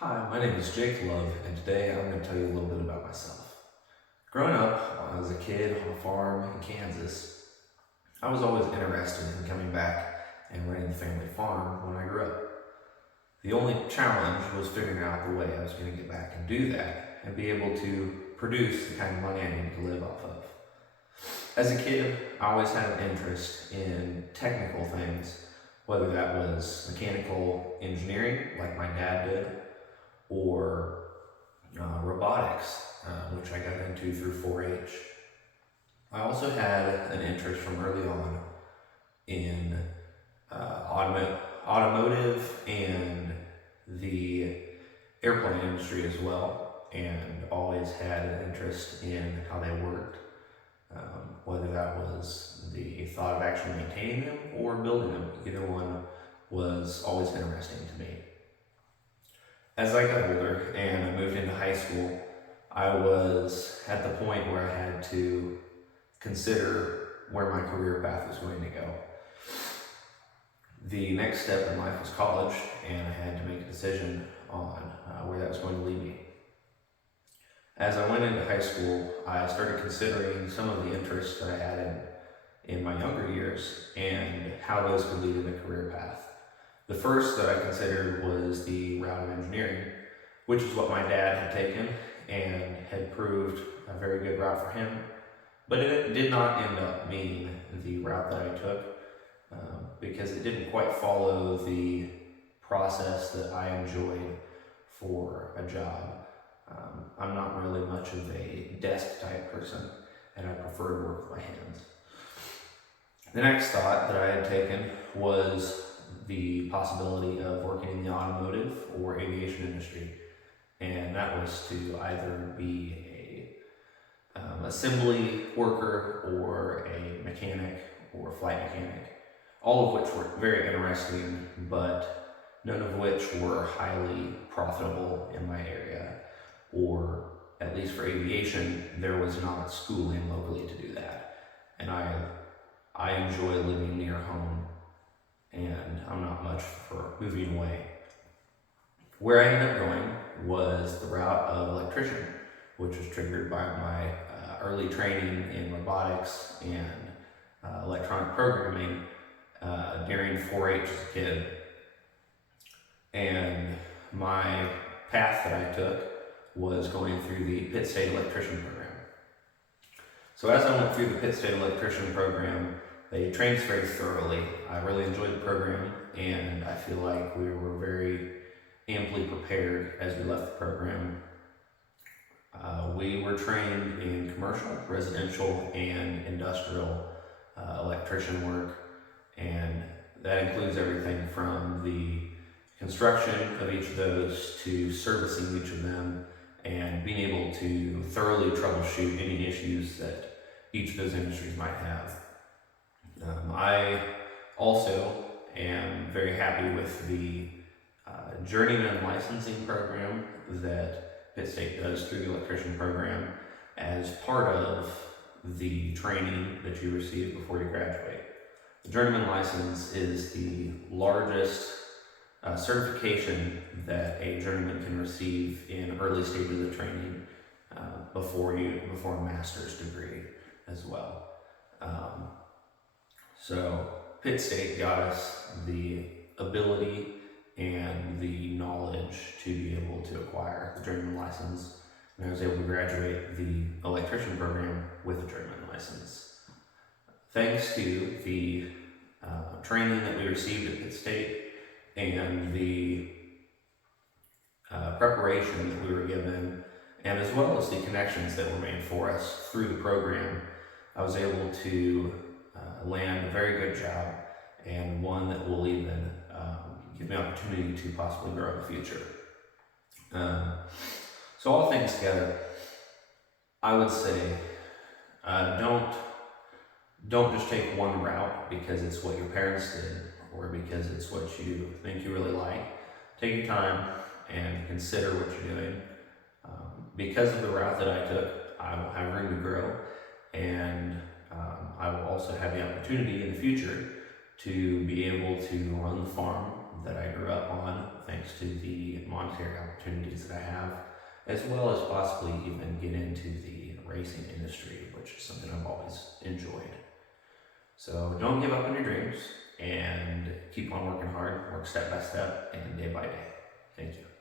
Hi, my name is Jake Love, and today I'm going to tell you a little bit about myself. Growing up as a kid on a farm in Kansas, I was always interested in coming back and running the family farm when I grew up. The only challenge was figuring out the way I was going to get back and do that and be able to produce the kind of money I needed to live off of. As a kid, I always had an interest in technical things, whether that was mechanical engineering, like my dad did, or robotics, which I got into through 4-H. I also had an interest from early on in automotive and the airplane industry as well, and always had an interest in how they worked, whether that was the thought of actually maintaining them or building them. Either one was always interesting to me. As I got older and I moved into high school, I was at the point where I had to consider where my career path was going to go. The next step in life was college, and I had to make a decision on where that was going to lead me. As I went into high school, I started considering some of the interests that I had in my younger years and how those could lead in a career path. The first that I considered was the route of engineering, which is what my dad had taken and had proved a very good route for him. But it did not end up being the route that I took because it didn't quite follow the process that I enjoyed for a job. I'm not really much of a desk type person, and I prefer to work with my hands. The next thought that I had taken was the possibility of working in the automotive or aviation industry, and that was to either be a assembly worker or a mechanic or flight mechanic, all of which were very interesting, but none of which were highly profitable in my area, or at least for aviation, there was not schooling locally to do that, and I enjoy living near home, and I'm not much for moving away. Where I ended up going was the route of electrician, which was triggered by my early training in robotics and electronic programming during 4-H as a kid. And my path that I took was going through the Pitt State Electrician Program. So as I went through the Pitt State Electrician Program, they trained us very thoroughly. I really enjoyed the program, and I feel like we were very amply prepared as we left the program. We were trained in commercial, residential, and industrial electrician work, and that includes everything from the construction of each of those to servicing each of them and being able to thoroughly troubleshoot any issues that each of those industries might have. I also am very happy with the journeyman licensing program that Pitt State does through the electrician program as part of the training that you receive before you graduate. The journeyman license is the largest certification that a journeyman can receive in early stages of training before a master's degree as well. So Pitt State got us the ability and the knowledge to be able to acquire the journeyman license, and I was able to graduate the electrician program with a journeyman license. Thanks to the training that we received at Pitt State and the preparation that we were given, and as well as the connections that were made for us through the program, I was able to land a very good job, and one that will even give me an opportunity to possibly grow in the future. So all things together, I would say don't just take one route because it's what your parents did or because it's what you think you really like. Take your time and consider what you're doing. Because of the route that I took, I will have room to grow, and I will also have the opportunity in the future to be able to run the farm that I grew up on, thanks to the monetary opportunities that I have, as well as possibly even get into the racing industry, which is something I've always enjoyed. So don't give up on your dreams and keep on working hard, work step by step and day by day. Thank you.